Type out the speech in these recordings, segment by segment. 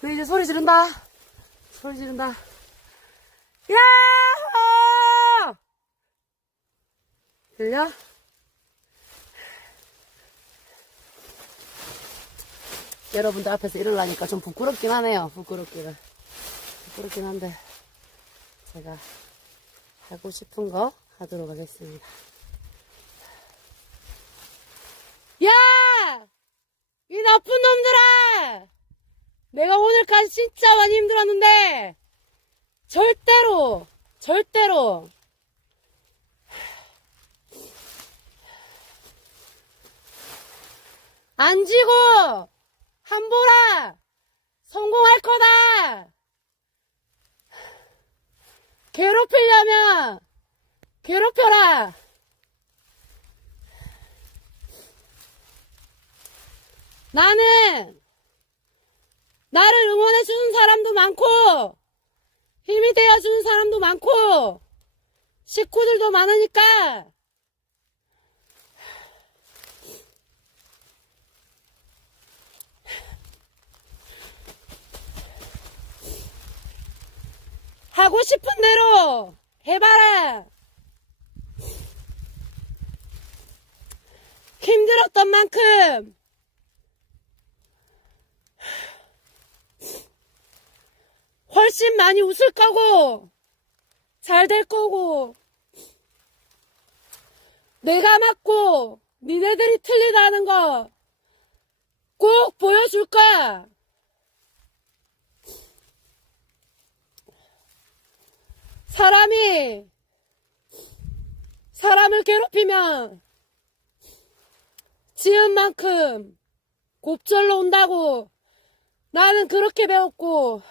너 이제 소리 지른다. 소리 지른다. 야! 들려? 여러분들 앞에서 이러려니까 좀 부끄럽긴 하네요. 부끄럽기는. 부끄럽긴 한데, 제가 하고 싶은 거 하도록 하겠습니다. 야! 이 나쁜 놈들아! 내가 오늘까지 진짜 많이 힘들었는데, 절대로, 절대로, 안 지고, 한보라! 성공할 거다! 괴롭히려면, 괴롭혀라! 나는, 나를 응원해 주는 사람도 많고, 힘이 되어 주는 사람도 많고, 식구들도 많으니까, 하고 싶은 대로 해봐라. 힘들었던 만큼 훨씬 많이 웃을 거고 잘 될 거고 내가 맞고 니네들이 틀리다는 거 꼭 보여줄 거야. 사람이 사람을 괴롭히면 지은 만큼 곱절로 온다고 나는 그렇게 배웠고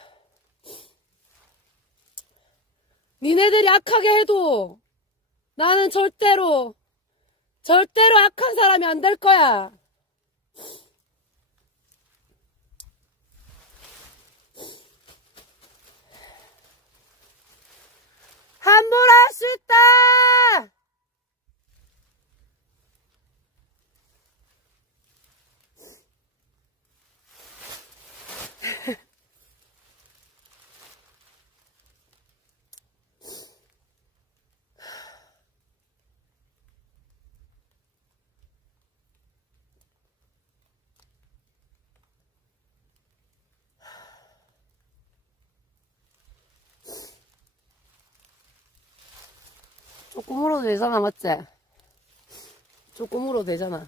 니네들이 악하게 해도 나는 절대로 절대로 악한 사람이 안 될 거야. 함부로 할 수 있다! 조금 울어도 되잖아, 맞지? 조금 울어도 되잖아.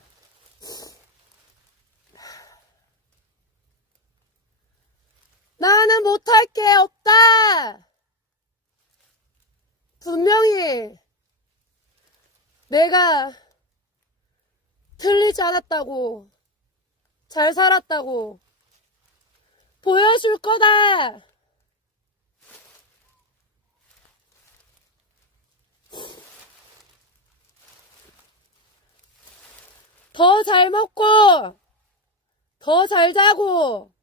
나는 못할 게 없다! 분명히 내가 틀리지 않았다고, 잘 살았다고, 보여줄 거다! 더 잘 먹고, 더 잘 자고,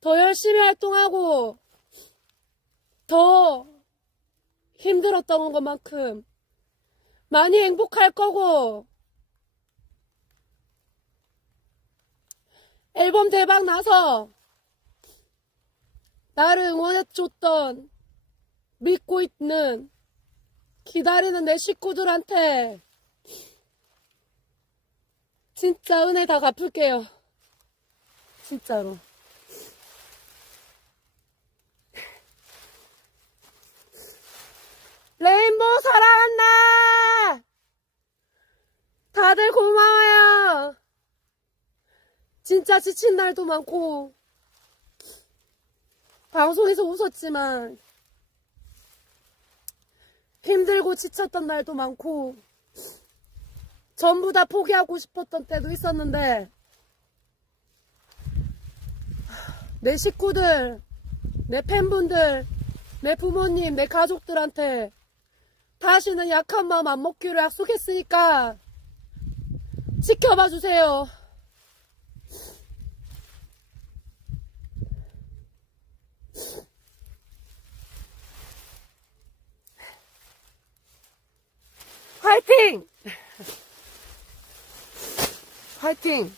더 열심히 활동하고, 더 힘들었던 것만큼 많이 행복할 거고, 앨범 대박 나서 나를 응원해줬던, 믿고 있는, 기다리는 내 식구들한테 진짜 은혜 다 갚을게요. 진짜로. 레인보우 사랑한다! 다들 고마워요. 진짜 지친 날도 많고, 방송에서 웃었지만, 힘들고 지쳤던 날도 많고, 전부 다 포기하고 싶었던 때도 있었는데, 내 식구들, 내 팬분들, 내 부모님, 내 가족들한테 다시는 약한 마음 안 먹기로 약속했으니까 지켜봐 주세요. 화이팅! 화이팅!